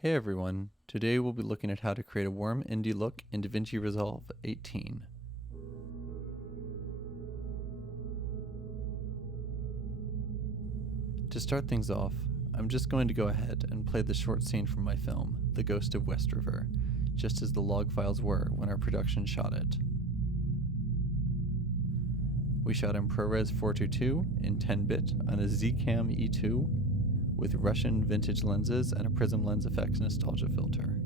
Hey everyone, today we'll be looking at how to create a warm indie look in DaVinci Resolve 18. To start things off, I'm just going to go ahead and play the short scene from my film, The Ghost of West River, just as the log files were when our production shot it. We shot in ProRes 422 in 10-bit on a ZCam E2 with Russian vintage lenses and a PrismLensFX Nostalgia Filter.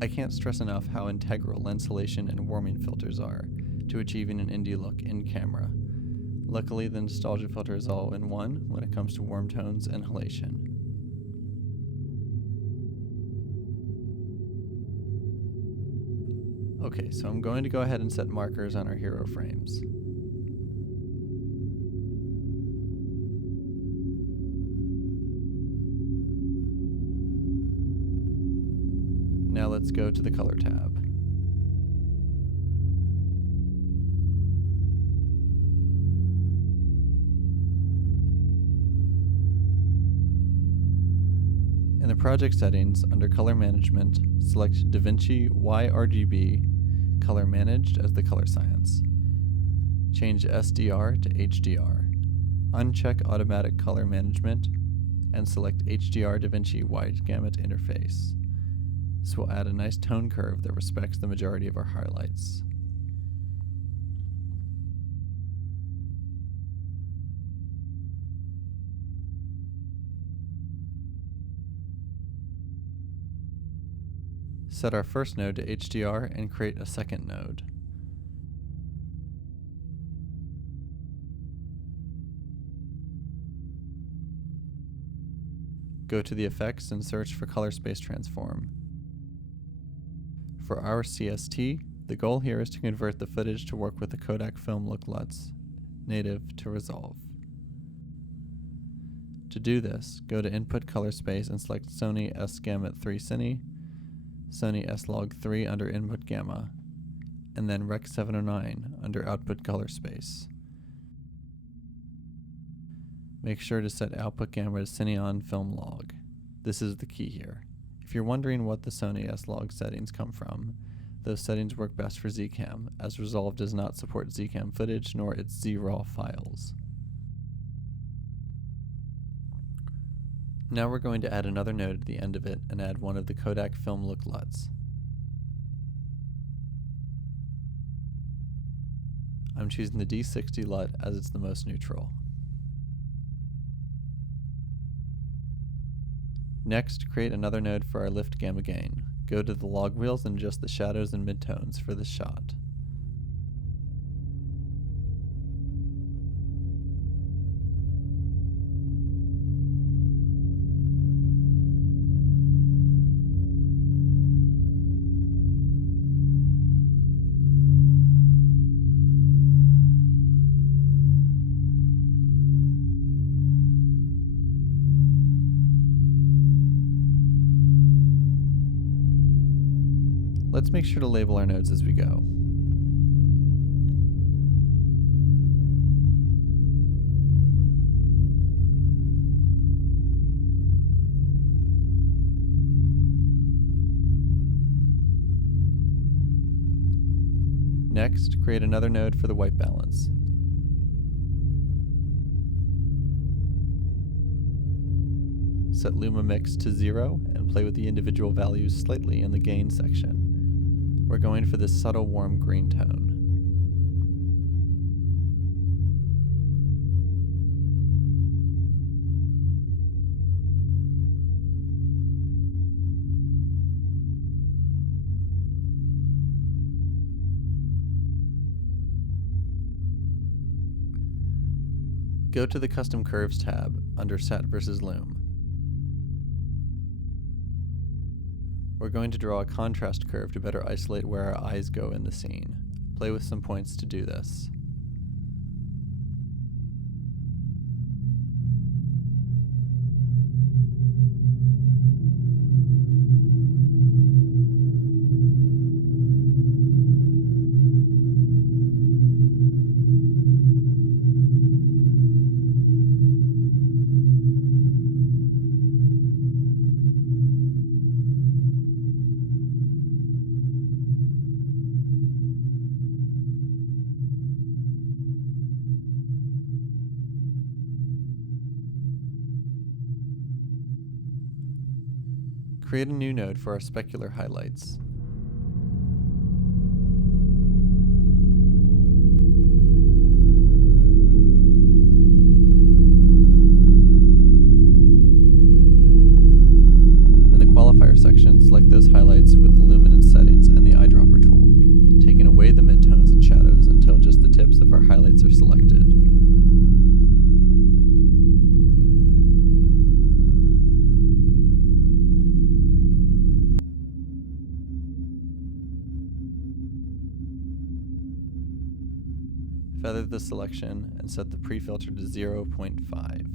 I can't stress enough how integral lens halation and warming filters are to achieving an indie look in camera. Luckily, the Nostalgia Filter is all in one when it comes to warm tones and halation. Okay, so I'm going to go ahead and set markers on our hero frames. Now let's go to the Color tab. In the project settings, under Color Management, select DaVinci YRGB Color Managed as the color science. Change SDR to HDR. Uncheck Automatic Color Management and select HDR DaVinci Wide Gamut Interface. This will add a nice tone curve that respects the majority of our highlights. Set our first node to HDR and create a second node. Go to the effects and search for Color Space Transform. For our CST, the goal here is to convert the footage to work with the Kodak film look LUTs, native to Resolve. To do this, go to Input Color Space and select Sony S-Gamut 3 Cine, Sony S-Log 3 under Input Gamma, and then Rec 709 under Output Color Space. Make sure to set Output Gamma to Cineon Film Log. This is the key here. If you're wondering what the Sony S-Log settings come from, those settings work best for ZCam, as Resolve does not support ZCam footage nor its Z-RAW files. Now we're going to add another node at the end of it and add one of the Kodak film look LUTs. I'm choosing the D60 LUT as it's the most neutral. Next, create another node for our lift gamma gain. Go to the log wheels and adjust the shadows and midtones for this shot. Let's make sure to label our nodes as we go. Next, create another node for the white balance. Set Luma Mix to 0 and play with the individual values slightly in the gain section. We're going for this subtle warm green tone. Go to the Custom Curves tab under Sat versus Loom. We're going to draw a contrast curve to better isolate where our eyes go in the scene. Play with some points to do this. Create a new node for our specular highlights. In the qualifier section, select those highlights with the luminance settings and the eyedropper tool, taking away the midtones and shadows until just the tips of our highlights are selected. Feather the selection and set the pre-filter to 0.5.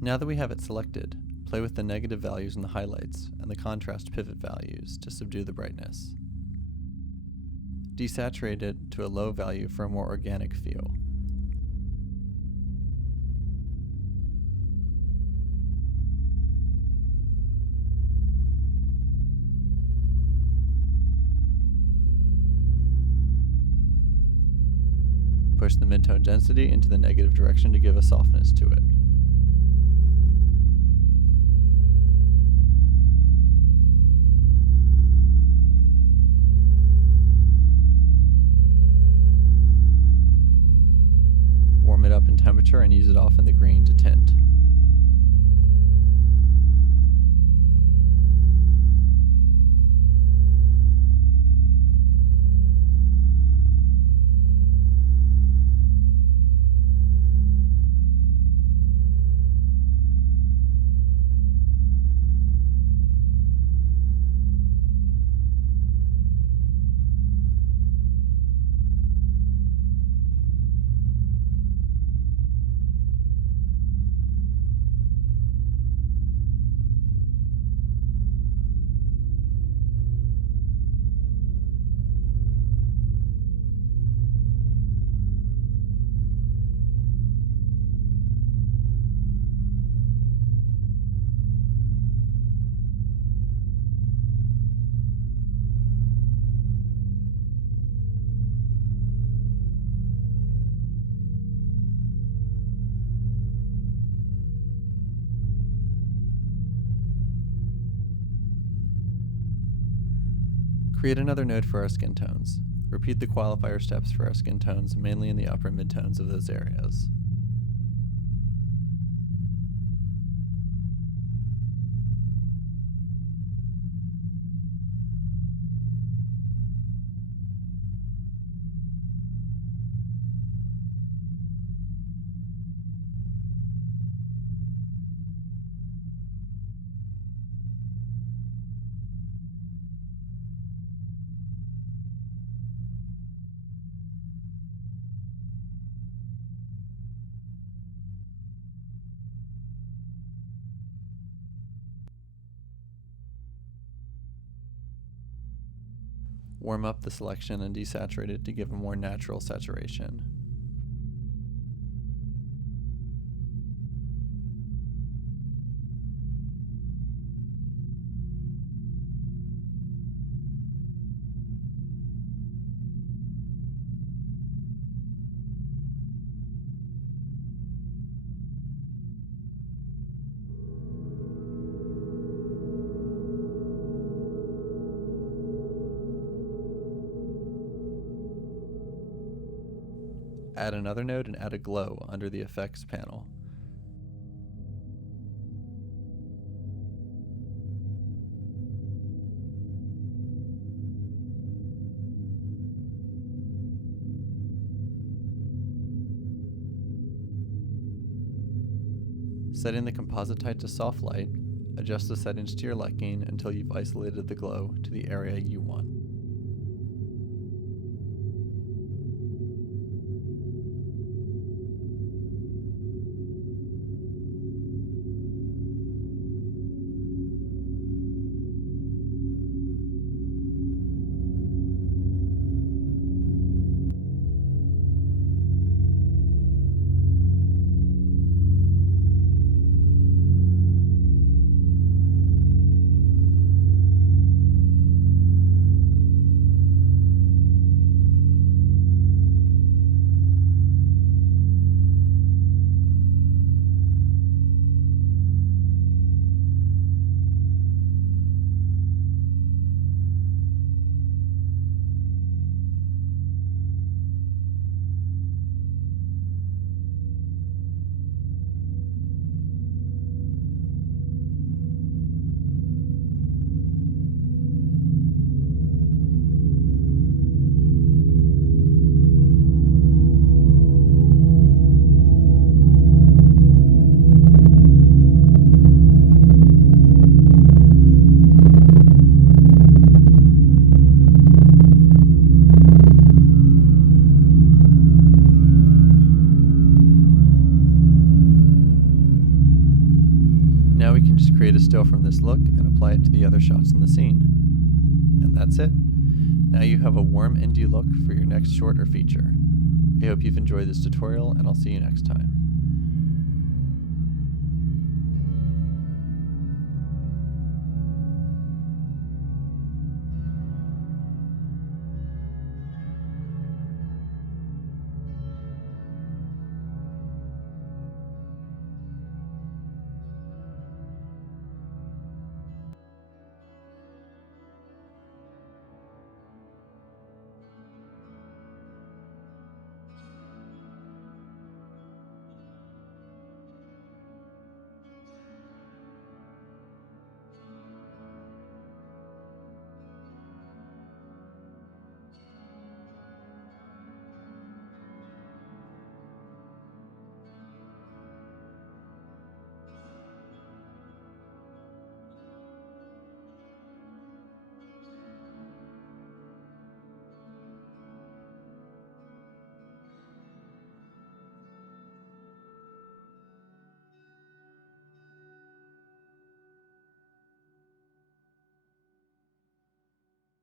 Now that we have it selected, play with the negative values in the highlights and the contrast pivot values to subdue the brightness. Desaturate it to a low value for a more organic feel. Push the midtone density into the negative direction to give a softness to it. Warm it up in temperature and ease it off in the green to tint. Create another node for our skin tones. Repeat the qualifier steps for our skin tones, mainly in the upper midtones of those areas. Warm up the selection and desaturate it to give a more natural saturation. Add another node and add a glow under the effects panel. Setting the composite type to soft light, adjust the settings to your liking until you've isolated the glow to the area you want. Now we can just create a still from this look and apply it to the other shots in the scene. And that's it. Now you have a warm indie look for your next short or feature. I hope you've enjoyed this tutorial, and I'll see you next time.